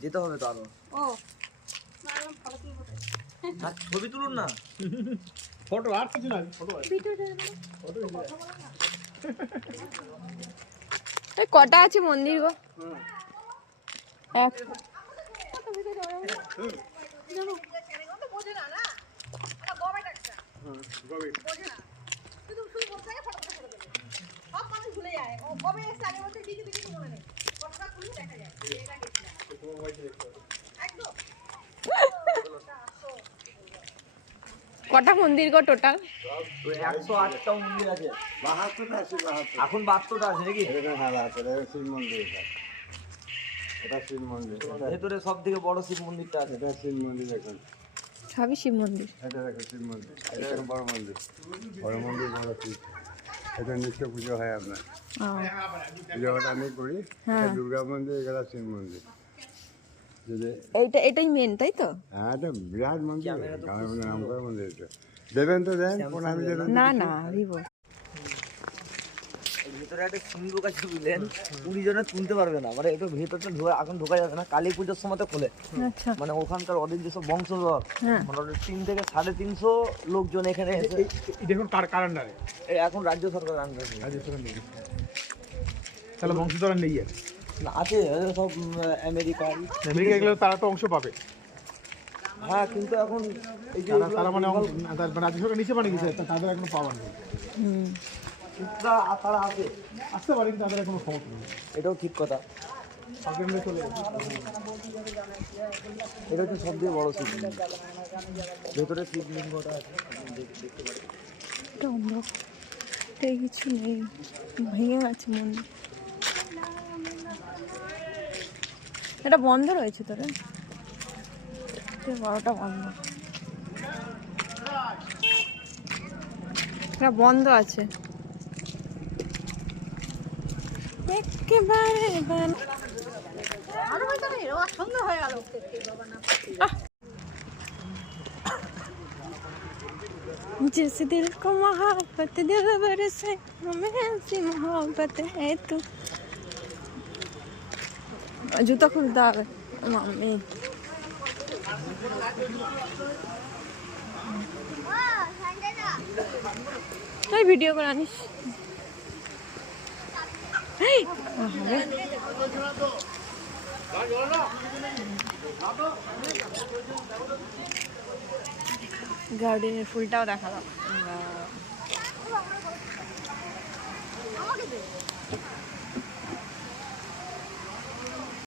যেতে হবে তো আরো। ছবি তুলুন না, ফটো আর কিছু না, ফটো কটা আছে মন্দির গো? এক কটা মন্দির গো টোটাল? 108টা মন্দির আছে। 72টা আছে, 72। এখন 72টা আছে নাকি? হ্যাঁ আছে, শিব মন্দির। এটা শিব মন্দির। ভেতরে সব থেকে বড় শিব মন্দিরটা আছে। এটা শিব মন্দির এখন। সবই শিব মন্দির। এটা দেখো শিব মন্দির, এটা দেখো বড় মন্দির, বড় মন্দির, বড় শিব। এটা নিত্য পুজো হয় আপনার। পুজোটা আমি করি। এটা দুর্গা মন্দির, এটা শিব মন্দির। এটাই মেন, তাই তো? হ্যাঁ, এটা বিরাট মন্দির, গ্রামের মধ্যে নাম করা মন্দির। এটা দেবেন তো দেন, প্রণামী দেবেন। না না দিব। ভেতরে একটা সিন্ধুক আছে বুঝলেন, 20 জনে তুলতে পারবে না, মানে এটা ভেতরটা এখন ঢোকা যাবে না, কালী পুজোর সময় তো খোলে। আচ্ছা, মানে ওখানকার ওদের যেসব বংশধর, মানে 3 থেকে 350 লোকজন এখানে এসে। দেখুন কার আন্ডারে? এখন রাজ্য সরকারের আন্ডারে। রাজ্য সরকার নেই, তাহলে বংশধর নেই আর না, আছে সব আমেরিকার। আমেরিকা গেলে তারা তো অংশ পাবে। হ্যাঁ, কিন্তু এখন এই যে তারা মানে রাজ্য সরকার নিচে মানে গেছে, তাদের এখনো পাওয়ার নেই। তারা আছে, আসতে পারে, কিন্তু তাদের কোনো সমস্যা নেই। এটাও ঠিক কথা। চলে এটা হচ্ছে সব থেকে বড় শিবলিঙ্গ। ভেতরে শিবলিঙ্গটা আছে, দেখতে পারেন। কিছু নেই, ভেঙে গেছে মন্দির। এটা বন্ধ রয়েছে তোরে, বড়টা বন্ধ, এটা বন্ধ আছে একেবারে। जैसे दिल को मोहब्बत दिल बरसे हमें ऐसी मोहब्बत है तू। जूता खुलता है मम्मी, তাই ভিডিও করে আনিস। গার্ডেনের ফুলটাও দেখালাম।